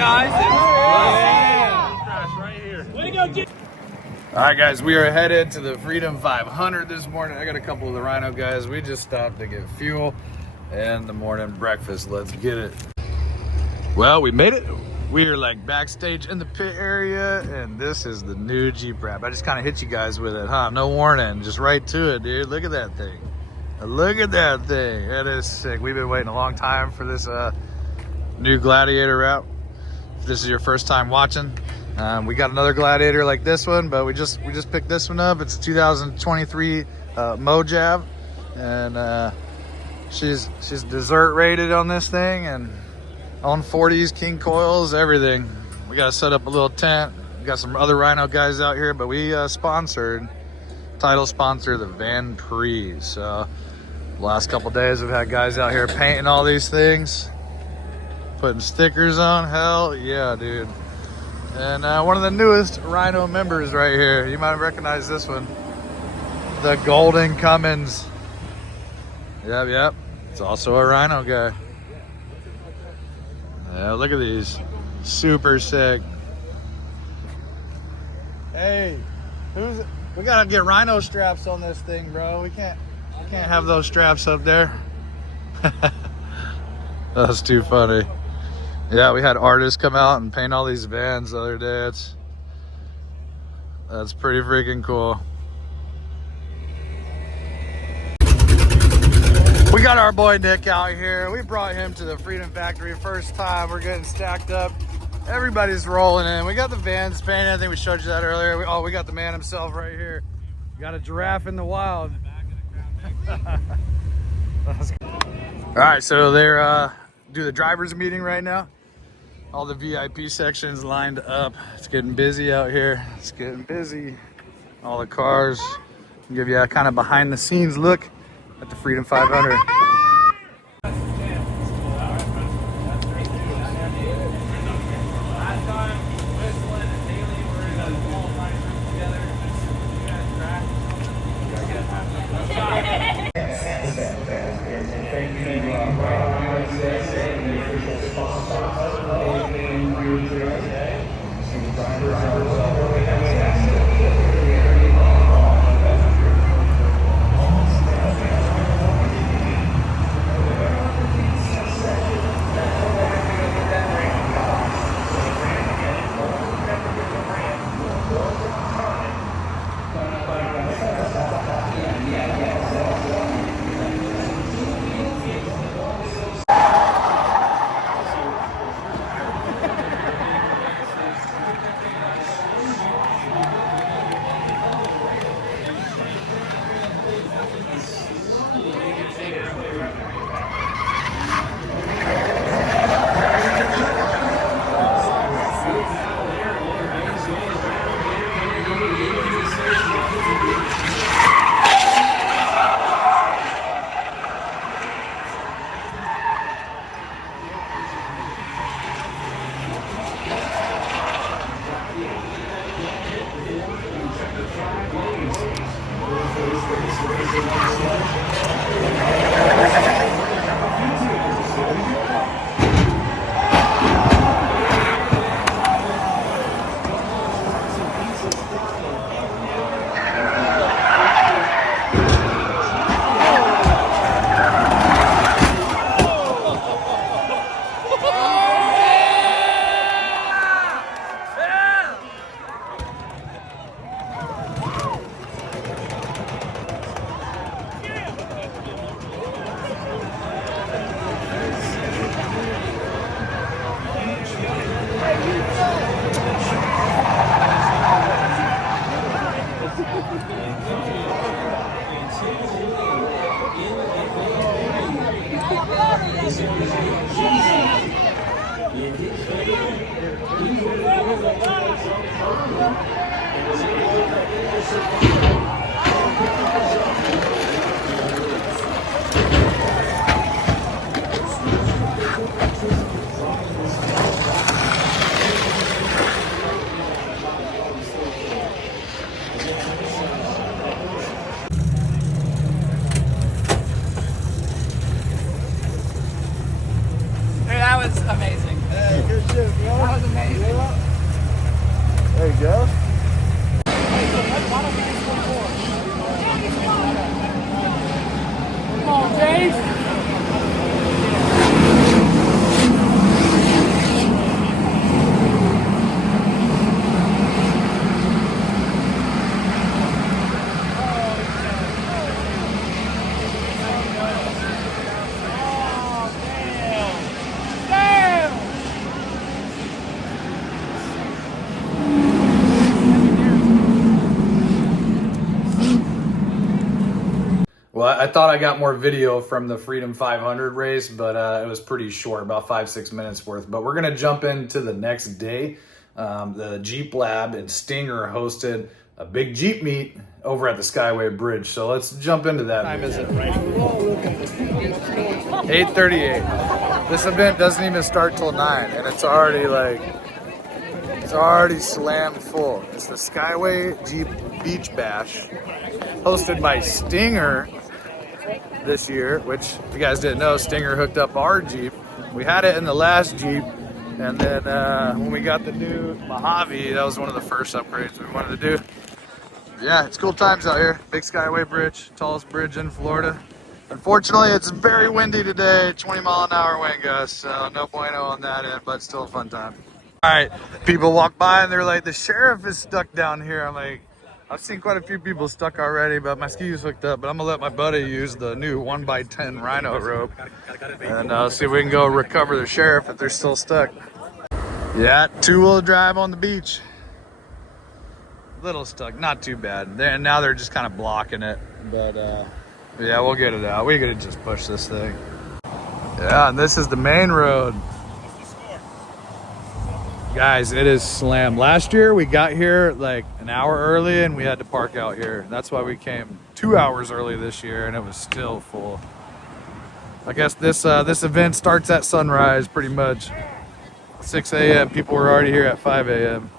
guys. All right, guys, we are headed to the Freedom 500 this morning. I got a couple of the Rhino guys. We just stopped to get fuel and the morning breakfast. Let's get it. Well, we made it. We are like backstage in the pit area, and this is the new Jeep wrap. I just kind of hit you guys with it, huh? No warning, just right to it, dude. Look at that thing. Look at that thing. That is sick. We've been waiting a long time for this new Gladiator wrap. If this is your first time watching, we got another Gladiator like this one, but we just picked this one up. It's 2023 Mojave, and she's dessert rated on this thing, and on 40s, king coils, everything. We got to set up a little tent. We got some other Rhino guys out here, but we title sponsor the Van Prix. So the last couple days we've had guys out here painting all these things, putting stickers on. Hell yeah, dude. And one of the newest Rhino members right here. You might recognize this one. The Golden Cummins. Yep. It's also a Rhino guy. Yeah, look at these. Super sick. Hey, we gotta get Rhino straps on this thing, bro. We can't have those straps up there. That's too funny. Yeah, we had artists come out and paint all these vans the other day. That's pretty freaking cool. We got our boy Nick out here. We brought him to the Freedom Factory first time. We're getting stacked up. Everybody's rolling in. We got the vans painted. I think we showed you that earlier. We got the man himself right here. We got a giraffe in the wild. All right, so they're do the drivers meeting right now. All the VIP sections lined up. It's getting busy out here. It's getting busy. All the cars. I'll give you a kind of behind the scenes look at the Freedom 500. That was amazing. Hey, good shit, bro. go. Come on, Dave. Well, I thought I got more video from the Freedom 500 race, but it was pretty short, about 5-6 minutes worth. But we're gonna jump into the next day. The Jeep Lab and Stinger hosted a big Jeep meet over at the Skyway Bridge. So let's jump into that. Time is it right? 8:38. This event doesn't even start till 9, and it's already slammed full. It's the Skyway Jeep Beach Bash, hosted by Stinger this year, which if you guys didn't know, Stinger hooked up our Jeep. We had it in the last Jeep, and then when we got the new Mojave, that was one of the first upgrades we wanted to do. Yeah, it's cool times out here. Big Skyway Bridge, tallest bridge in Florida. Unfortunately, it's very windy today, 20-mile-an-hour wind gusts, so no bueno on that end, but still a fun time. All right, people walk by and they're like, the sheriff is stuck down here. I'm like, I've seen quite a few people stuck already, but my ski's hooked up. But I'm gonna let my buddy use the new 1x10 Rhino rope, and see if we can go recover the sheriff if they're still stuck. Yeah, two-wheel drive on the beach. Little stuck, not too bad. Now they're just kind of blocking it, but yeah, we'll get it out. We gotta just push this thing. Yeah, and this is the main road. Guys, it is slammed. Last year we got here like an hour early and we had to park out here. That's why we came 2 hours early this year and it was still full. I guess this event starts at sunrise pretty much. 6 a.m. People were already here at 5 a.m.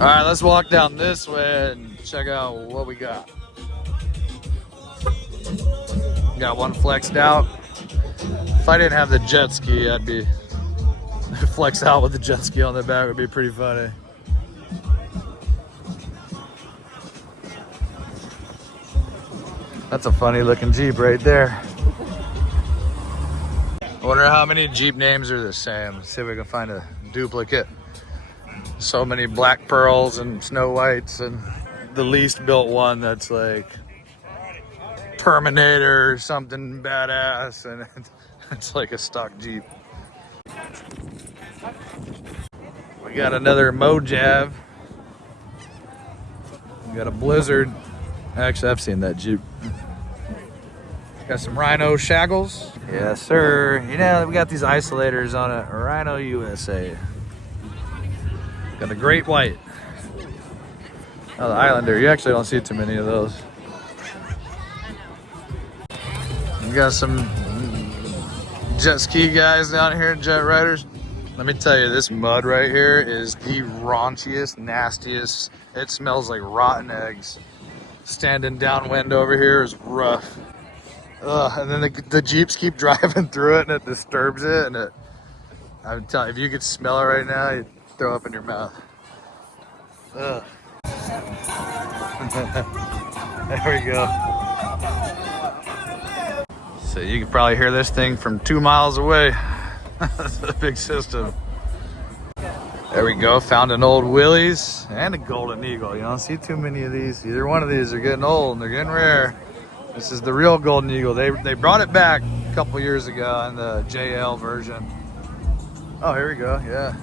All right, let's walk down this way and check out what we got. Got one flexed out. If I didn't have the jet ski, I'd be flex out with the jet ski on the back would be pretty funny. That's a funny looking Jeep right there. I wonder how many Jeep names are the same. Let's see if we can find a duplicate. So many Black Pearls and Snow Whites, and the least built one that's like Terminator or something badass, and it's like a stock Jeep. We got another Mojave. We got a Blizzard. Actually, I've seen that Jeep. Got some Rhino shackles. Yes, sir. You know, we got these isolators on it. Rhino USA. Got a great white. Oh, the Islander. You actually don't see too many of those. We got some jet ski guys down here, jet riders. Let me tell you, this mud right here is the raunchiest, nastiest. It smells like rotten eggs. Standing downwind over here is rough. And then the Jeeps keep driving through it and it disturbs it. And I'm telling you, if you could smell it right now, you'd throw up in your mouth. Ugh. There we go. So you can probably hear this thing from 2 miles away. That's a big system. There we go. Found an old Willys and a golden eagle. You don't see too many of these. Either one of these are getting old and they're getting rare. This is the real golden eagle. They brought it back a couple years ago in the JL version. Oh, here we go. Yeah,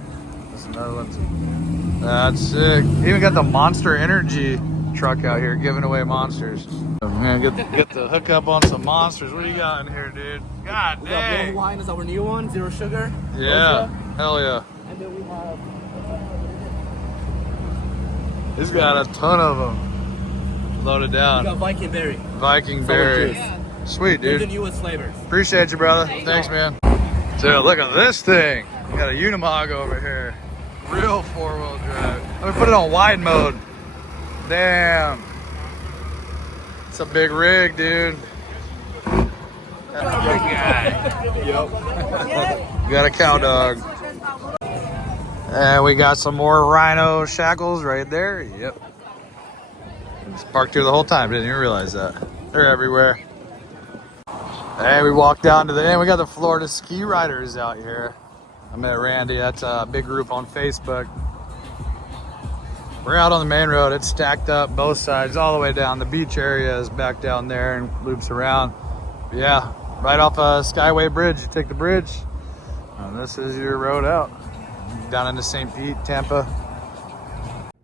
that's another one. That's sick. Even got the Monster Energy truck out here giving away monsters. I'm gonna get the hookup on some monsters. What do you got in here, dude? God We got dang. Blue Wine is our new one, zero sugar. Yeah, Rosa. hell yeah. And then we have He's got a ton of them loaded down. we got Viking Berry. Viking Berry. Sweet, They're dude. the newest flavors. Appreciate you, brother. Thanks, man. So look at this thing. We got a Unimog over here. Real four-wheel drive. Let me put it on wide mode. Damn. It's a big rig, dude. That's a big guy. Yep. Got a cow dog. And we got some more Rhino shackles right there. Yep. Just parked here the whole time. Didn't even realize that. They're everywhere. Hey, we walked down to the end. We got the Florida Ski Riders out here. I met Randy. That's a big group on Facebook. We're out on the main road. It's stacked up both sides all the way down. The beach area is back down there and loops around. But yeah, right off Skyway Bridge. You take the bridge, and this is your road out. Down into St. Pete, Tampa.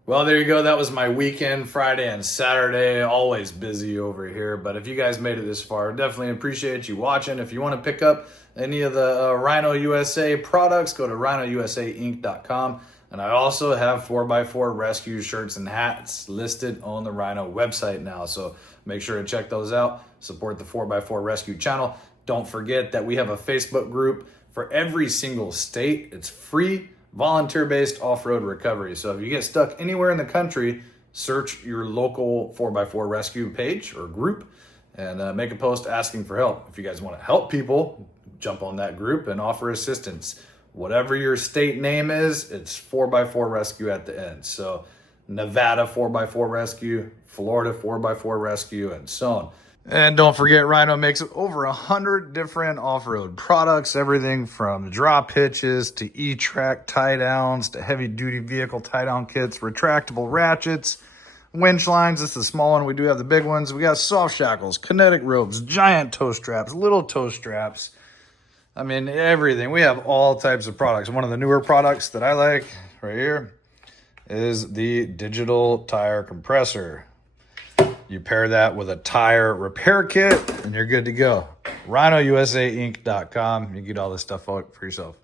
Well, there you go. That was my weekend, Friday and Saturday. Always busy over here. But if you guys made it this far, definitely appreciate you watching. If you want to pick up any of the Rhino USA products, go to rhinousainc.com. And I also have 4x4 rescue shirts and hats listed on the Rhino website now. So make sure to check those out. Support the 4x4 rescue channel. Don't forget that we have a Facebook group for every single state. It's free, volunteer-based off-road recovery. So if you get stuck anywhere in the country, search your local 4x4 rescue page or group and make a post asking for help. If you guys want to help people, jump on that group and offer assistance. Whatever your state name is, it's 4x4 rescue at the end. So Nevada 4x4 rescue, Florida 4x4 rescue, and so on. And don't forget, Rhino makes over 100 different off-road products, everything from drop hitches to E-track tie-downs to heavy-duty vehicle tie-down kits, retractable ratchets, winch lines. This is the small one. We do have the big ones. We got soft shackles, kinetic ropes, giant toe straps, little toe straps. I mean, everything. We have all types of products. One of the newer products that I like right here is the digital tire compressor. You pair that with a tire repair kit and you're good to go. rhinousainc.com. You get all this stuff for yourself.